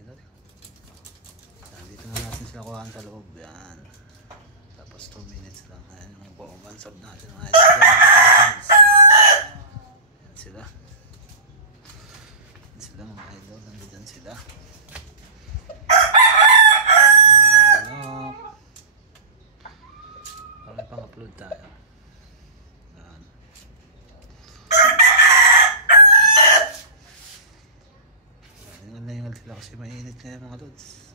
idol. Dito na natin sila kuhaan sa loob. Yan. Tapos 2 minutes lang. Ayan yung pang-consult natin mga idol. Yan sila. Yan sila mga idol. Nandito sila. Para pang-upload tayo. Yan. Hingal sila kasi mainit na yung mga lods.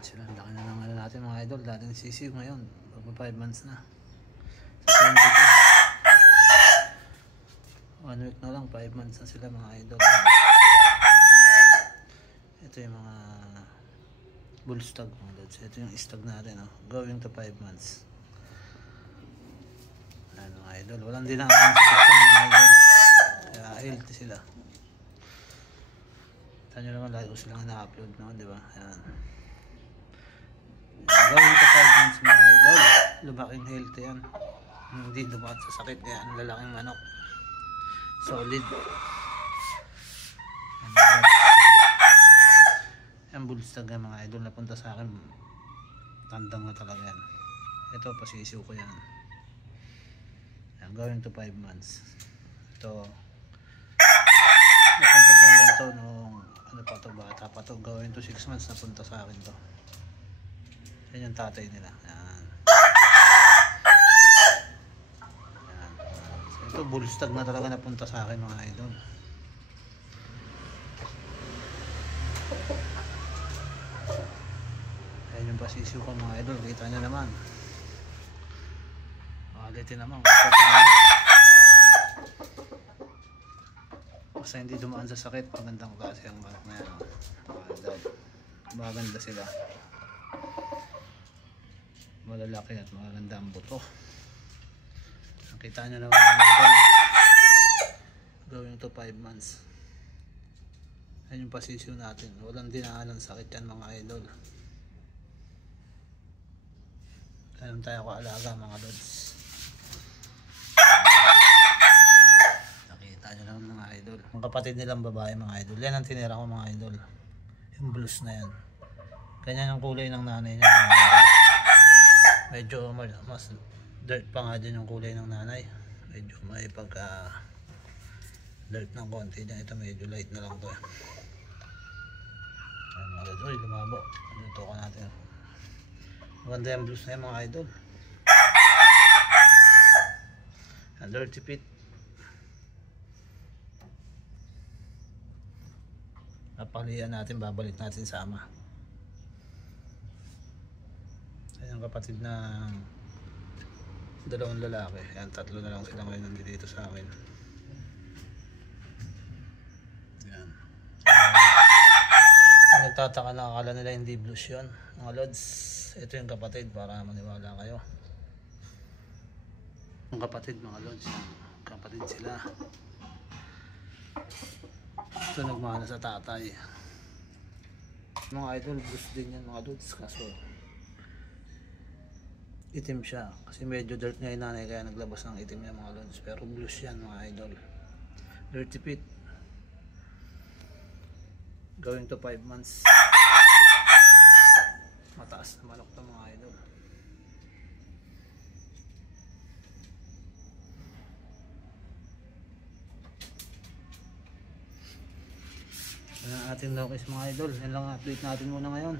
Sila, ang laki na ng ano natin mga idol. Dating sisiw ngayon, magpa 5 months na. Sa 22 1 week na lang, 5 months na sila mga idol. Ito yung mga bull stag mga lods. Ito yung stag natin, oh. Going to 5 months. Ayan mga idol, walang dinaan sa kitchen mga idol. Kaya healthy sila. Ito nyo naman, lagi ko silang na-upload noon, diba? Ayan. Going to 5 months mga idol. Lumaking healthy yan. Hindi dumaan sa sakit. Kaya ang lalaking manok. Solid. Yan bullstag yan mga idol. Napunta sa akin. Tandang na talaga yan. Ito pasisiw ko yan. Yan, going to 5 months. Ito. Napunta sa akin to nung ano pa to, bata pa to. Going to 6 months napunta sa akin to. Yan yung tatay nila. Yan. Yan. So, ito bullstag na talaga napunta sa akin mga idol. Yan yung pasisiw ko mga idol. Kita nyo naman. Quality naman. Basta hindi dumaan sa sakit. Magandang klase ang manok na yan. Mga idol. Maganda sila. Malalaki at maganda ang buto. Nakita nyo naman mga idol. Going to 5 months. Yan yung pasisyo natin. Walang dinaan ng sakit yan mga idol. Ganun tayo kaalaga mga lods. Nakita nyo naman mga idol. Ang kapatid nilang babae mga idol. Yan ang tinira ko mga idol. Yung blues na yan. Ganyan ang kulay ng nanay niya mga idol. Medyo mas dirt pa nga din yung kulay ng nanay. Medyo may pagka dirt ng konti dyan. Ito medyo light na lang to. Ayan mga idol. Uy, lumabo. Luto ka natin. Maganda yung blues na yan mga idol. Ang dirty pit. Napalian natin. Babalik natin sa ama. Ang kapatid ng dalawang lalaki. Ayan, 3 na lang sila ngayon nandito sa akin. Ayan. Nagtataka na, akala nila hindi blues yun mga lods. Ito yung kapatid para maniwala kayo. Ang kapatid mga lods, kapatid sila. Ito nagmana sa tatay. Mga idol, blues din yan mga lods. Kaso itim siya kasi medyo dirt nga yung nanay kaya naglabas ng itim yung mga lods, pero blues yan mga idol. Dirty pit. Going to 5 months. Mataas na manok to mga idol. Yan ang ating lokis mga idol. Yan lang update natin muna ngayon.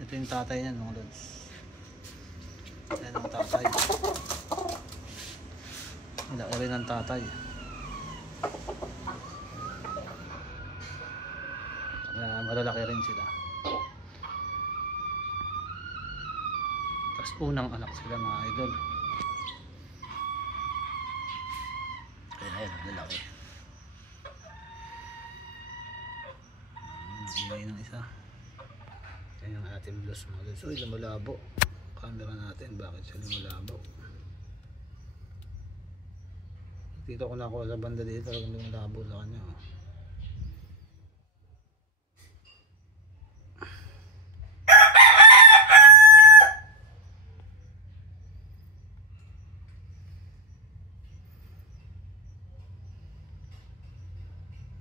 Ito yung tatay niyan mga lods. Yan ang tatay. Malaki rin ang tatay. Malalaki rin sila. Tapos unang anak sila mga idol. Kaya yan, lalaki. Ingay ng isa. Yan yung ating blues mga idol. So lumalabo camera natin, bakit siya lumalabo? Dito ko nakuha sa banda dito, talagang lumalabo sa kanya.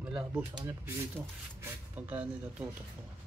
Malabo sa kanya pag dito. Pagka nilatutok ko.